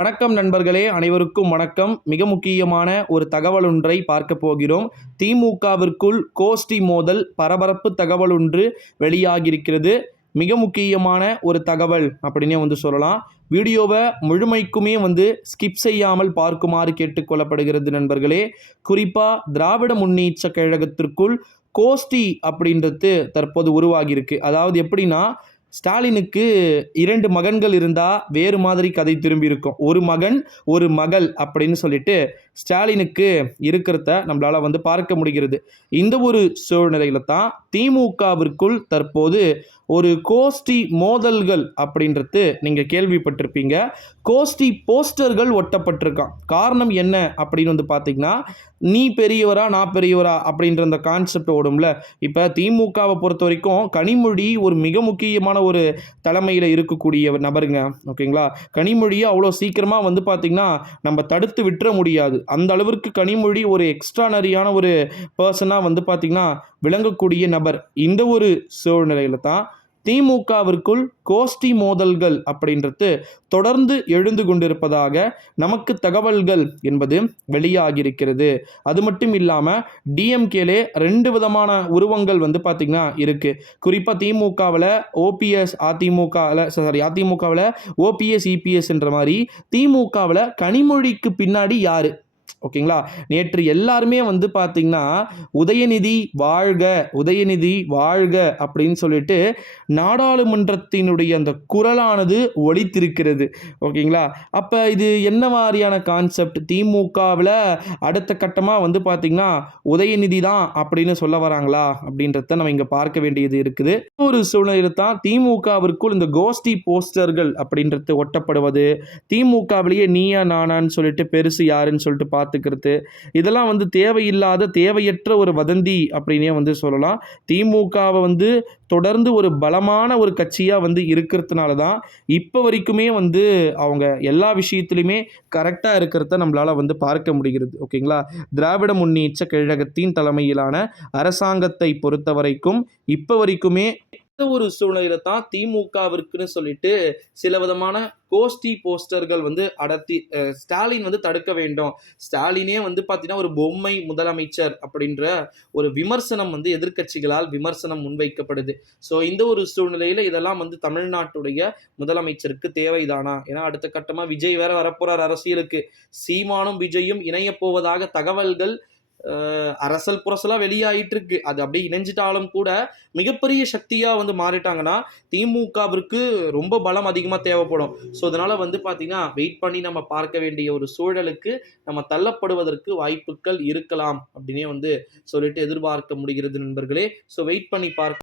வணக்கம் நண்பர்களே அனைவருக்கும் வணக்கம். மிக முக்கியமான ஒரு தகவல் ஒன்றை பார்க்க போகிறோம். திமுகவிற்குள் கோஷ்டி மோதல் பரபரப்பு தகவல் ஒன்று வெளியாகியிருக்கிறது. மிக முக்கியமான ஒரு தகவல் அப்படின்னே வந்து சொல்லலாம். வீடியோவை முழுமைக்குமே வந்து ஸ்கிப் செய்யாமல் பார்க்குமாறு கேட்டுக்கொள்ளப்படுகிறது நண்பர்களே. குறிப்பாக திராவிட முன்னேற்ற கழகத்திற்குள் கோஷ்டி அப்படின்றது தற்போது உருவாகியிருக்கு. அதாவது எப்படின்னா ஸ்டாலினுக்கு இரண்டு மகன்கள் இருந்தால் வேறு மாதிரி கதை திரும்பியிருக்கும். ஒரு மகன் ஒரு மகள் அப்படின்னு சொல்லிட்டு ஸ்டாலினுக்கு இருக்கிறத நம்மளால் வந்து பார்க்க முடிகிறது. இந்த ஒரு சூழ்நிலையில் தான் திமுகவிற்குள் தற்போது ஒரு கோஷ்டி மோதல்கள் அப்படின்றது நீங்கள் கேள்விப்பட்டிருப்பீங்க. கோஷ்டி போஸ்டர்கள் ஒட்டப்பட்டிருக்கான். காரணம் என்ன அப்படின்னு வந்து பார்த்தீங்கன்னா நீ பெரியவரா நான் பெரியவரா அப்படின்ற அந்த கான்செப்ட் ஓடும்ல. இப்போ திமுகவை பொறுத்த வரைக்கும் கனிமொழி ஒரு மிக முக்கியமான ஒரு தலைமையில் இருக்கக்கூடிய நபருங்க. ஓகேங்களா? கனிமொழியை அவ்வளோ சீக்கிரமாக வந்து பார்த்திங்கன்னா நம்ம தடுத்து விட்டுற முடியாது. அந்த அளவிற்கு கனிமொழி ஒரு எக்ஸ்ட்ரானரியான ஒரு பர்சனாக வந்து பார்த்திங்கன்னா விளங்கக்கூடிய நபர் இந்த ஒரு சூழ்நிலையில் தான் திமுகவிற்குள் கோஷ்டி மோதல்கள் அப்படின்றது தொடர்ந்து எழுந்து கொண்டிருப்பதாக நமக்கு தகவல்கள் என்பது வெளியாகியிருக்கிறது. அது மட்டும் இல்லாமல் டிஎம்கேலே ரெண்டு விதமான உருவங்கள் வந்து பார்த்திங்கன்னா இருக்குது குறிப்பாக திமுகவில் ஓபிஎஸ் அதிமுகவில் சாரி அதிமுகவில் ஓபிஎஸ் இபிஎஸ் என்ற மாதிரி திமுகவில் கனிமொழிக்கு பின்னாடி யார்? ஓகேங்களா? நேற்று எல்லாருமே வந்து பார்த்திங்கன்னா உதயநிதி வாழ்க உதயநிதி வாழ்க அப்படின்னு சொல்லிட்டு நாடாளுமன்றத்தினுடைய அந்த குரலானது ஒழித்திருக்கிறது ஓகேங்களா? அப்போ இது என்ன மாதிரியான கான்செப்ட் திமுகவில் அடுத்த கட்டமாக வந்து பார்த்திங்கன்னா உதயநிதி தான் அப்படின்னு சொல்ல வராங்களா? அப்படின்றத நம்ம இங்கே பார்க்க வேண்டியது இருக்குது. ஒரு சூழ்நிலையில் தான் திமுகவிற்குள் இந்த கோஷ்டி போஸ்டர்கள் அப்படின்றது ஒட்டப்படுவது திமுகவிலேயே நீயா நானான்னு சொல்லிட்டு பெருசு யாருன்னு சொல்லிட்டு பார்த்துக்கிறது. இதெல்லாம் வந்து தேவையில்லாத தேவையற்ற ஒரு வதந்தி அப்படின்னே வந்து சொல்லலாம். திமுகவை வந்து தொடர்ந்து ஒரு பலமான ஒரு கட்சியாக வந்து இருக்கிறதுனால தான் இப்போ வரைக்குமே வந்து அவங்க எல்லா விஷயத்துலையுமே கரெக்டாக இருக்கிறத நம்மளால் வந்து பார்க்க முடிகிறது. ஓகேங்களா? திராவிட முன்னேற்ற கழகத்தின் தலைமையிலான அரசாங்கத்தை பொறுத்த வரைக்கும் இப்போ வரைக்குமே ஒரு சூழ்நிலையில தான் திமுகவிற்குன்னு சொல்லிட்டு சில விதமான கோஷ்டி போஸ்டர்கள் வந்து அடர்த்தி ஸ்டாலின் வந்து தடுக்க வேண்டும். ஸ்டாலினே வந்து பார்த்தீங்கன்னா ஒரு பொம்மை முதலமைச்சர் அப்படின்ற ஒரு விமர்சனம் வந்து எதிர்க்கட்சிகளால் விமர்சனம் முன்வைக்கப்படுது. ஸோ இந்த ஒரு சூழ்நிலையில இதெல்லாம் வந்து தமிழ்நாட்டுடைய முதலமைச்சருக்கு தேவைதானா? ஏன்னா அடுத்த கட்டமாக விஜய் வேற வரப்போறார் அரசியலுக்கு. சீமானும் விஜயும் இணையப் போவதாக தகவல்கள் அரசல் புரசலாக வெளியாகிட்டு இருக்கு அது அப்படியே இணைஞ்சிட்டாலும் கூட மிகப்பெரிய சக்தியாக வந்து மாறிட்டாங்கன்னா திமுகவிற்கு ரொம்ப பலம் அதிகமாக தேவைப்படும். ஸோ அதனால் வந்து பார்த்திங்கன்னா வெயிட் பண்ணி நம்ம பார்க்க வேண்டிய ஒரு சூழலுக்கு நம்ம தள்ளப்படுவதற்கு வாய்ப்புகள் இருக்கலாம் அப்படின்னே வந்து சொல்லிட்டு எதிர்பார்க்க முடிகிறது நண்பர்களே. ஸோ வெயிட் பண்ணி பார்க்க